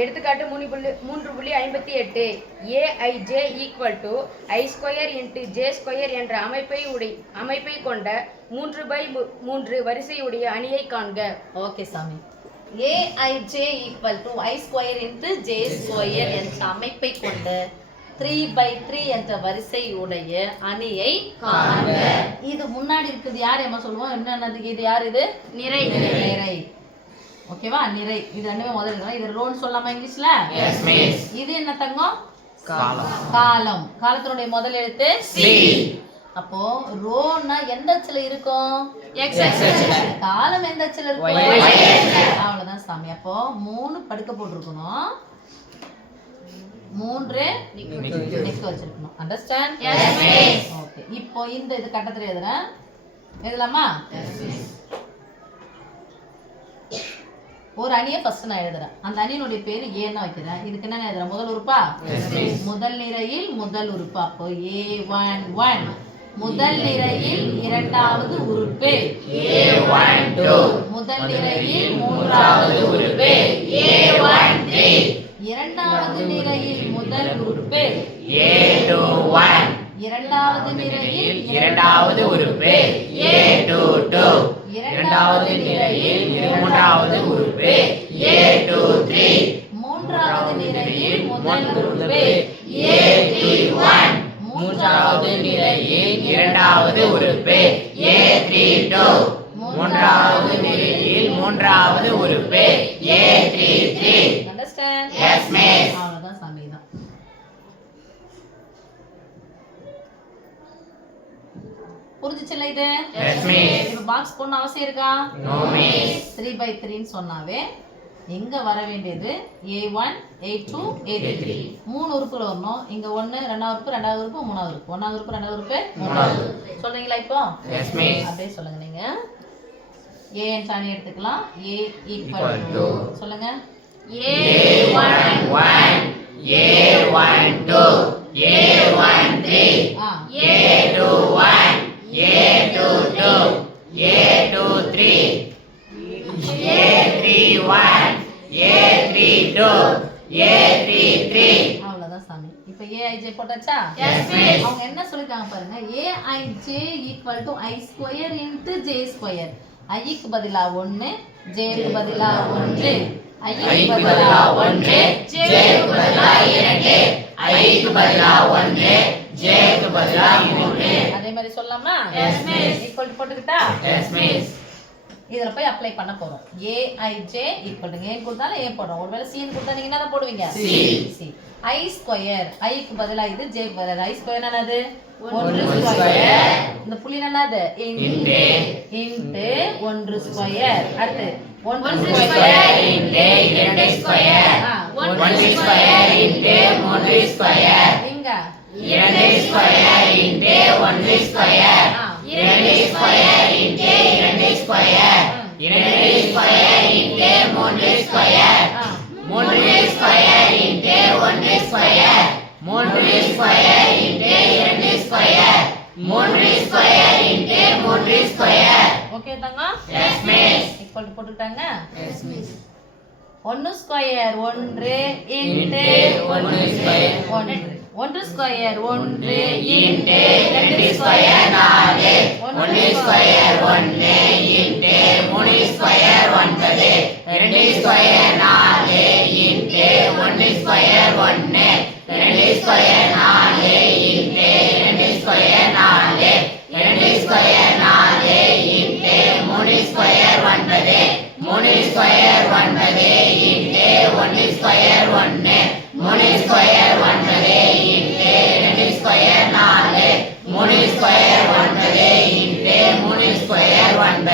எடுத்துக்காட்டு 3.58 aij = i² × j² என்ற அமைப்பை கொண்ட 3/3 வரிசையுடைய அணியை காண்க. ஓகே சாமி. aij = i² × j² என்ற அமைப்பை கொண்ட 3/3 என்ற வரிசையுடைய அணியை காண்க. இது முன்னாடி இருக்குது யார் ஏமா சொல்லுவோம்? என்னன்னதுக்கு இது யார்? இது நிறை. நிறை. ஓகேவா? நிறை. இது ரெண்டுமே முதல்ல இருக்கணும். இது ரோன்னு சொல்லலாமா இங்கிலீஷ்ல? Yes miss. இது என்ன தங்கம்? காலம். காலம். காலத்தினுடைய முதல் எழுத்து சி. அப்போ ரோன்னா எந்த அச்சுல இருக்கும்? x அச்சுல. காலம் எந்த அச்சுல இருக்கும்? y அச்சுல. அவ்வளவுதான் சாமி. அப்போ 3 படுக்க போட்டுருக்கணும், 3 நிக்க வச்சிருக்கணும். அண்டர்ஸ்டாண்ட்? Yes miss. ஓகே. இப்போ இந்த இது கட்டத்துல எழுதுறேன். எழுதலாமா? Yes miss. ஒரு அணியை ஃபர்ஸ்ட் நான் எழுதுறேன். அந்த அணியினுடைய பேரு ஏன்னு வைக்கிறேன். இதுக்கு என்ன எழுதுறேன்? முதல் உறுப்பா? முதல் நிரையில் முதல் உறுப்பு. அப்போ a11. முதல் நிரையில் இரண்டாவது உறுப்பு a12. முதல் நிரையில் மூன்றாவது உறுப்பு a13. இரண்டாவது நிரையில் முதல் உறுப்பு a21. இரண்டாவது நிரையில் இரண்டாவது உறுப்பு a22. இரண்டாவது நிரையில் மூன்றாவது உறுப்பு a23. மூன்றாவது நிரையில் முதல் உறுப்பு a31. மூன்றாவது நிரையில் இரண்டாவது உறுப்பு a32. மூன்றாவது நிரையில் மூன்றாவது உறுப்பு a33. அண்டர்ஸ்டாண்ட்? Yes miss. அவ்வளவுதான் சாமி. தான் புரிஞ்சுச்சுல்ல இது? Yes miss. இப்ப பாக்ஸ் போடணும் அவசியம் இருக்கா? No miss. 3/3 ன்னு சொன்னாவே இங்க வர வேண்டியது a1 a2 a3 மூணு உறுப்புல வரணும். இங்க 1 ரெண்டாவது உறுப்பு ரெண்டாவது உறுப்பு மூணாவது உறுப்பு ஒன்னாவது உறுப்பு ரெண்டாவது உறுப்பு மூணாவது. சொல்றீங்களா இப்போ? Yes miss. அப்படியே சொல்லுங்க. நீங்க a என்ற அணி எடுத்துக்கலாம். a Equal to. சொல்லுங்க. a11, a12, a13, ஆ a21, a22, a23, a31, a32, a33. அவ்வளவுதான் சாமி. இப்போ aij போட்டாச்சா? Yes miss. அவங்க என்ன சொல்லிருக்காங்க பாருங்க. aij = i² × j². i க்கு பதிலா 1, j க்கு பதிலா 1, i I க்கு க்கு பதிலா பதிலா 1, 1, J க்கு பதிலா 2, I க்கு பதிலா 1, J க்கு பதிலா 3. அதே மாதிரி சொல்லலாமா? Yes, miss. ஈக்குவல் டு போட்டுக்கிட்டா எஸ் மிஸ். இதுல போய் அப்ளை பண்ண போறோம். aij = ஏன் கொடுத்தாலும் ஏன் போடுறோம். ஒருவேளை c ன்னு கொடுத்தா நீங்க என்ன போடுவீங்க? C. c. i². i க்கு பதிலா இது j க்கு பதிலா i² என்னது? 1 1 ஸ்கொயர். square. இந்த புள்ளி என்னது? Into. Into 1 square. அடுத்து 1 1 ஸ்கொயர் square. Into 2 square. ஆ 1 square into 3 square. இங்க 2 square into 1 square. ஆ 2 square into 2 square. 2 square into 3 square. ஆ 3 square into 1 square. 3 square into 2 square. 3 square into 3 square. Okay தாங்க. Yes miss. Equal to போட்டுட்டாங்க. Yes miss. 1 square 1 into Into 1 square. 1 square 1 Into 2 square 4. 1 square 1 into 3 square 9. 2 square 4 into 1 square 1. 2 square 4 into 2 square 4. 2 square 4 into 3 square 9. 3 square 9 into 1 square 1. 3 square 9 into 2 square 4. 3 square 9 into 3 square 9.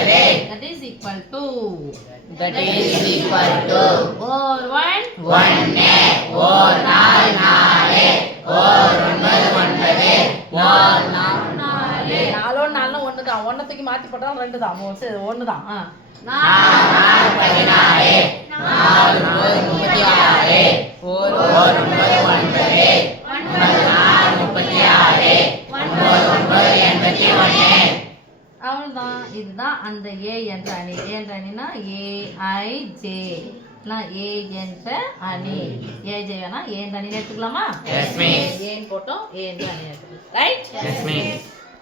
that is equal to That is equal to or 1 1 or 4 4 or 9 9 or 4 நாலோ நாலு ஒன்று தான். ஒன்றை தூக்கி மாற்றி போட்டால் 2 தான். சரி 1 தான். ஆ 4 16 4 36 or 9 9 4 36 9 81. அவ்வளோதான். இதுதான் அந்த a என்ற அணி. a என்ற அணினா aij நான் ஏ என்ற அணி ஏஜே வேணா ஏன் அணி எடுத்துக்கலாமா Yes, miss. ஏன் போட்டோம் ஏன் அணி எடுத்துக்கலாம் ரைட் Yes, miss.